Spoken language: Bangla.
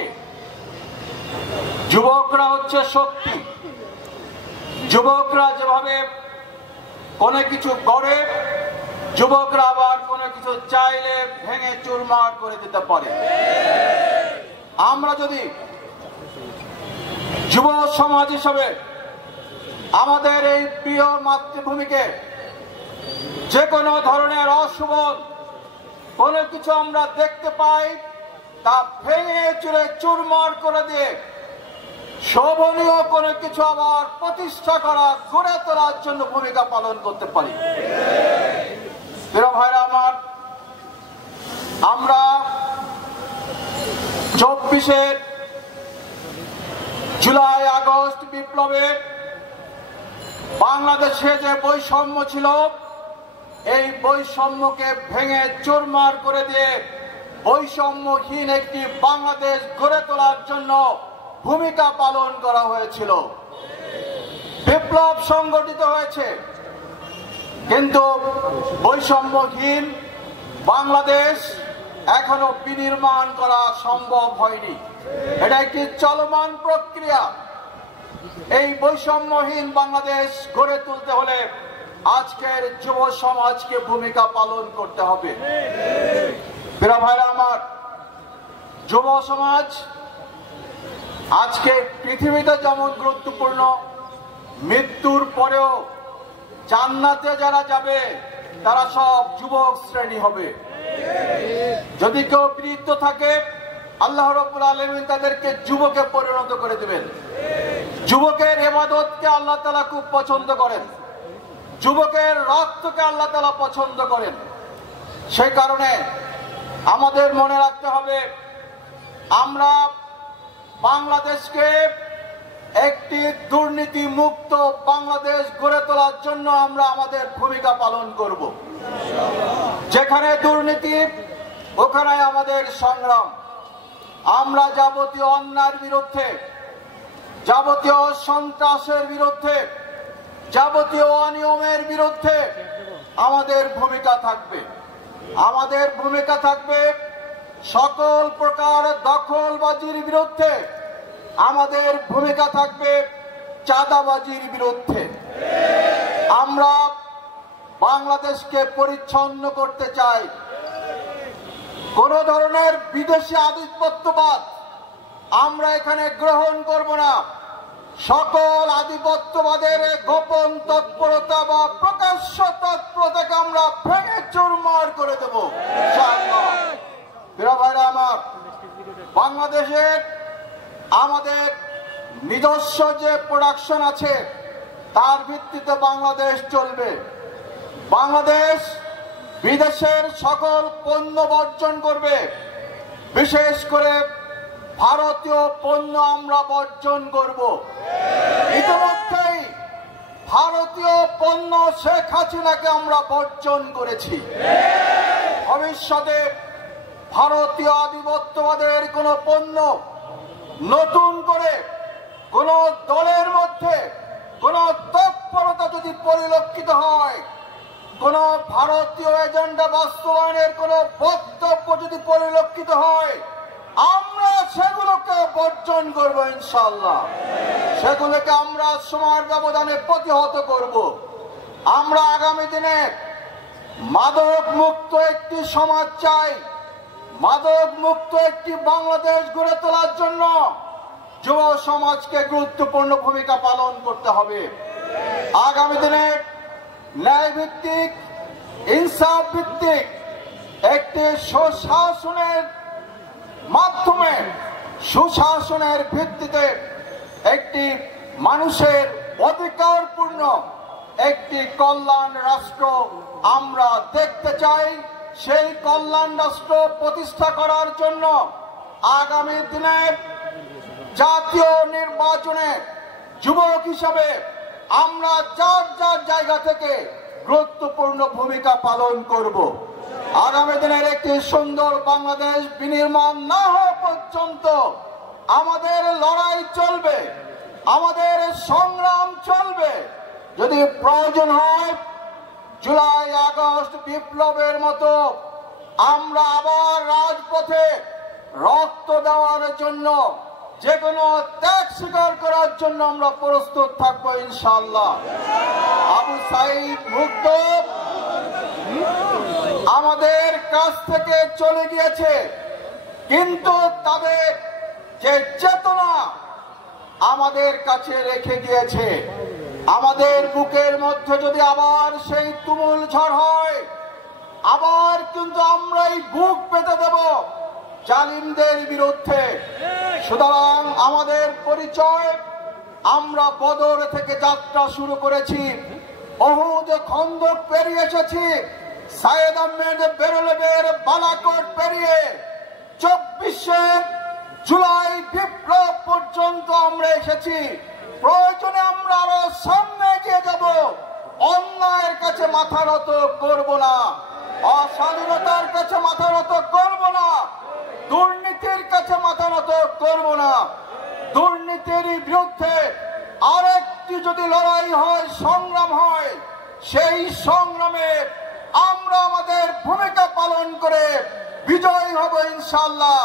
পক্ষে। যুবকরা হচ্ছে শক্তি। যুবকরা যেভাবে কোনো কিছু গড়ে, যুবকরা আবার কোনো কিছু চাইলে ভেঙে চুরমার করে দিতে পারে। আমরা যদি যুব সমাজ হিসাবে আমাদের এই প্রিয় মাতৃভূমিকে যে কোনো ধরনের অশুভ কোনো কিছু আমরা দেখতে পাই, তা ভেঙে চুরে চুরমার করে দিয়ে শোভনীয় কোনো কিছু আবার প্রতিষ্ঠা করা, গড়ে তোলার জন্য ভূমিকা পালন করতে পারি। প্রিয় ভাইরা আমার, আমরা 24 জুলাই আগস্ট বিপ্লবে বাংলাদেশে যে বৈষম্য ছিল, এই বৈষম্যকে ভেঙে চুরমার করে দিয়ে বৈষম্যহীন একটি বাংলাদেশ গড়ে তোলার জন্য ভূমিকা পালন করা হয়েছিল। বিপ্লব সংগঠিত হয়েছে, কিন্তু বৈষম্যহীন বাংলাদেশ এখনো বিনির্মাণ করা সম্ভব হয়নি। এটা একটি চলমান প্রক্রিয়া। এই বৈষম্যহীন বাংলাদেশ গড়ে তুলতে হলে আজকের যুব সমাজকে ভূমিকা পালন করতে হবে। প্রিয় ভাইরা আমার, যুব সমাজ আজকে পৃথিবীতে যেমন গুরুত্বপূর্ণ, মৃত্যুর পরেও জান্নাতে যারা যাবে তারা সব যুবক শ্রেণী হবে। যদি কেউ বৃদ্ধ থাকে, আল্লাহ রাব্বুল আলামিন তাদেরকে যুবকে পরিণত করে দিবেন। যুবকের ইবাদতকে আল্লাহ তাআলা খুব পছন্দ করেন, যুবকের রক্তকে আল্লাহ তাআলা পছন্দ করেন। সেই কারণে আমাদের মনে রাখতে হবে, আমরা বাংলাদেশকে একটি দুর্নীতি মুক্ত বাংলাদেশ গড়ে তোলার জন্য আমরা আমাদের ভূমিকা পালন করব। যেখানে দুর্নীতি, ওখানে আমাদের সংগ্রাম। আমরা যাবতীয় অন্যায়ের বিরুদ্ধে, যাবতীয় সন্ত্রাসের বিরুদ্ধে, যাবতীয় অনিয়মের বিরুদ্ধে আমাদের ভূমিকা থাকবে। আমাদের ভূমিকা থাকবে সকল প্রকার দখলবাজির বিরুদ্ধে, আমাদের ভূমিকা থাকবে চাঁদাবাজির বিরুদ্ধে। আমরা বাংলাদেশকে পরিচ্ছন্ন করতে চাই। কোন ধরনের বিদেশি আধিপত্যবাদ আমরা এখানে গ্রহণ করব না। সকল আধিপত্যবাদের গোপন তৎপরতা বা প্রকাশ্য তৎপরতাকে আমরা ভেঙে চুরমার করে দেব ইনশাআল্লাহ। প্রিয় ভাইরা আমার, বাংলাদেশের আমাদের নিজস্ব যে প্রোডাকশন আছে তার ভিত্তিতে বাংলাদেশ চলবে। বাংলাদেশ বিদেশের সকল পণ্য বর্জন করবে, বিশেষ করে ভারতীয় পণ্য আমরা বর্জন করব। ইতিমধ্যেই ভারতীয় পণ্য শেখ হাসিনাকে আমরা বর্জন করেছি। ভবিষ্যতে ভারতীয় আধিপত্যবাদের কোন পণ্য নতুন করে কোন দলের মধ্যে কোন তৎপরতা যদি পরিলক্ষিত হয়, কোন ভারতীয় এজেন্ডা বাস্তবায়নের কোন বক্তব্য যদি পরিলক্ষিত হয়, আমরা সেগুলোকে বর্জন করব ইনশাআল্লাহ। সেগুলোকে আমরা সময়ের ব্যবধানে প্রতিহত করব। আমরা আগামী দিনে মাদক মুক্ত একটি সমাজ চাই। মাদক মুক্ত একটি বাংলাদেশ গড়ে তোলার জন্য যুব সমাজকে গুরুত্বপূর্ণ ভূমিকা পালন করতে হবে। আগামী দিনে ন্যায় ভিত্তিক, ইনসাফ ভিত্তিক একটি সুশাসনের মাধ্যমে, সুশাসনের ভিত্তিতে একটি মানুষের অধিকারপূর্ণ একটি কল্যাণ রাষ্ট্র আমরা দেখতে চাই। সেই কল্যাণ রাষ্ট্র প্রতিষ্ঠা করার জন্য আগামী দিনে জাতীয় নির্বাচনে যুবক হিসাবে আমরা যার যার জায়গা থেকে গুরুত্বপূর্ণ ভূমিকা পালন করব। আগামী দিনের একটি সুন্দর বাংলাদেশ বিনির্মাণ না হওয়া পর্যন্ত আমাদের লড়াই চলবে, আমাদের সংগ্রাম চলবে। যদি প্রয়োজন হয় জুলাই আগস্ট বিপ্লবের মতো আমরা আবার রাজপথে রক্ত দেওয়ার জন্য, যে কোনো ত্যাগ স্বীকার করার জন্য আমরা প্রস্তুত থাকবো ইনশাআল্লাহ। আবু সাঈদ মুক্ত আমাদের কাছ থেকে চলে গিয়েছে, কিন্তু তাদের যে চেতনা আমাদের কাছে রেখে গিয়েছে। আমাদের বুকের মধ্যে যদি আবার সেই তুমুল ঝড় হয়, আবার কিন্তু আমরাই বুক পেতে দেব জালিমদের বিরুদ্ধে। সুতরাং আমাদের পরিচয়, আমরা বদর থেকে যাত্রা শুরু করেছি, উহুদ খন্দক পেরিয়ে এসেছি, সাইয়েদ আহমেদ বেরলভের বালাকোট পেরিয়ে 24শে জুলাই বিপ্লব পর্যন্ত আমরা এসেছি। প্রয়োজনে আমরা আরো সামনে এগিয়ে যাব। অন্যায়ের কাছে মাথা নত করব না, অস্বাধীনতার কাছে মাথা নত করব না, দুর্নীতির কাছে মাথা নত করব না। দুর্নীতির বিরুদ্ধে আরেকটি যদি লড়াই হয়, সংগ্রাম হয়, সেই সংগ্রামে আমরা আমাদের ভূমিকা পালন করে বিজয়ী হব ইনশাআল্লাহ।